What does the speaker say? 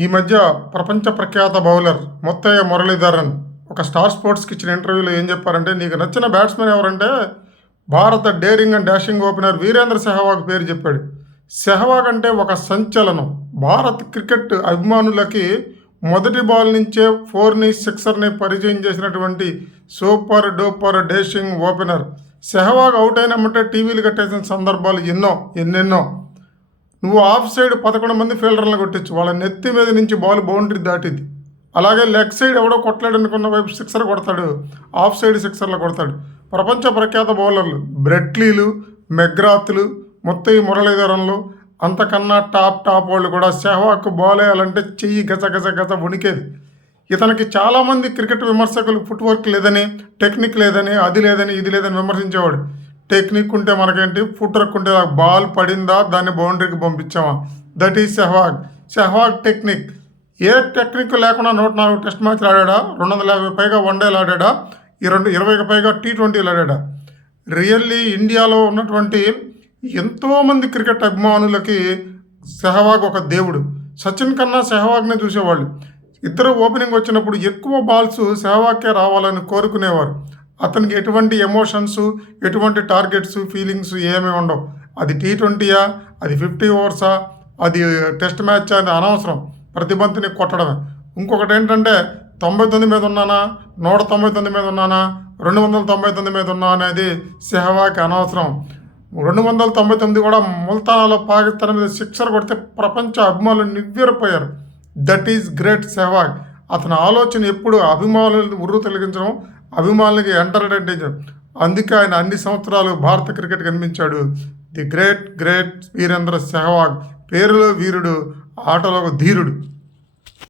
ఈ మధ్య ప్రపంచ ప్రఖ్యాత బౌలర్ ముత్తయ్య మురళీధరన్ ఒక స్టార్ స్పోర్ట్స్కి ఇచ్చిన ఇంటర్వ్యూలో ఏం చెప్పారంటే, నీకు నచ్చిన బ్యాట్స్మెన్ ఎవరంటే భారత daring and dashing opener Virendra Sehwag పేరు చెప్పాడు. సెహవాగ్ అంటే ఒక సంచలనం. భారత్ క్రికెట్ అభిమానులకి మొదటి బాల్ నుంచే ఫోర్ని సిక్సర్ని పరిచయం చేసినటువంటి super duper dashing opener. Sehwag out అయినామంటే టీవీలు కట్టేసిన సందర్భాలు ఎన్నెన్నో. నువ్వు ఆఫ్ సైడ్ 11 మంది ఫీల్డర్లను కొట్టచ్చు, వాళ్ళ నెత్తి మీద నుంచి బాల్ బౌండరీ దాటిద్ది. అలాగే లెగ్ సైడ్ ఎవడో కొట్టలేడు అనుకున్న వైపు సిక్సర్ కొడతాడు, ఆఫ్ సైడ్ సిక్సర్లు కొడతాడు. ప్రపంచ ప్రఖ్యాత బౌలర్లు బ్రెట్లీలు, మెగ్రాత్లు, ముత్తయ్య మురళీధరన్లు, అంతకన్నా టాప్ వాళ్ళు కూడా సెహవాగ్కు బాల్ వేయాలంటే చెయ్యి గజ గజ గజ వణికేది. ఇతనికి చాలామంది క్రికెట్ విమర్శకులు ఫుట్వర్క్ లేదని, టెక్నిక్ లేదని, అది లేదని, ఇది లేదని విమర్శించేవాడు. టెక్నిక్ ఉంటే మనకేంటి, ఫుట్వర్క్ ఉంటే బాల్ పడిందా దాన్ని బౌండరీకి పంపించామా, that is Sehwag. Sehwag technique. ఏ టెక్నిక్ లేకుండా 104 టెస్ట్ మ్యాచ్లు ఆడాడా, 250 పైగా వన్డేలు ఆడాడా, 20కి పైగా T20లు ఆడాడా. రియల్లీ ఇండియాలో ఉన్నటువంటి ఎంతోమంది క్రికెట్ అభిమానులకి సెహవాగ్ ఒక దేవుడు. సచిన్ కన్నా సెహవాగ్నే చూసేవాళ్ళు. ఇద్దరు ఓపెనింగ్ వచ్చినప్పుడు ఎక్కువ బాల్స్ సెహవాగ్కే రావాలని కోరుకునేవారు. అతనికి ఎటువంటి ఎమోషన్స్, ఎటువంటి టార్గెట్స్, ఫీలింగ్స్ ఏమీ ఉండవు. అది T20యా, అది 50 ఓవర్సా, అది టెస్ట్ మ్యాచ్ అది అనవసరం. ప్రతి బంతిని కొట్టడమే. ఇంకొకటి ఏంటంటే 99 మీద ఉన్నానా, 199 మీద ఉన్నానా, 299 మీద ఉన్నా అనేది సెహవాగ్ అనవసరం. 299 కూడా ముల్తానాలో పాకిస్తాన్ మీద సిక్సర్ కొడితే ప్రపంచ అభిమానులు నివ్వెరపోయారు. That is great Sehwag. అతని ఆలోచన ఎప్పుడు అభిమానులను ఉర్రు తొలగించడం, అభిమానులకి ఎంటర్టైన్ చేయడం. అందుకే ఆయన అన్ని సంవత్సరాలు భారత క్రికెట్ కనిపించాడు. The great Virendra Sehwag. పేరులో వీరుడు, ఆటలో ధీరుడు.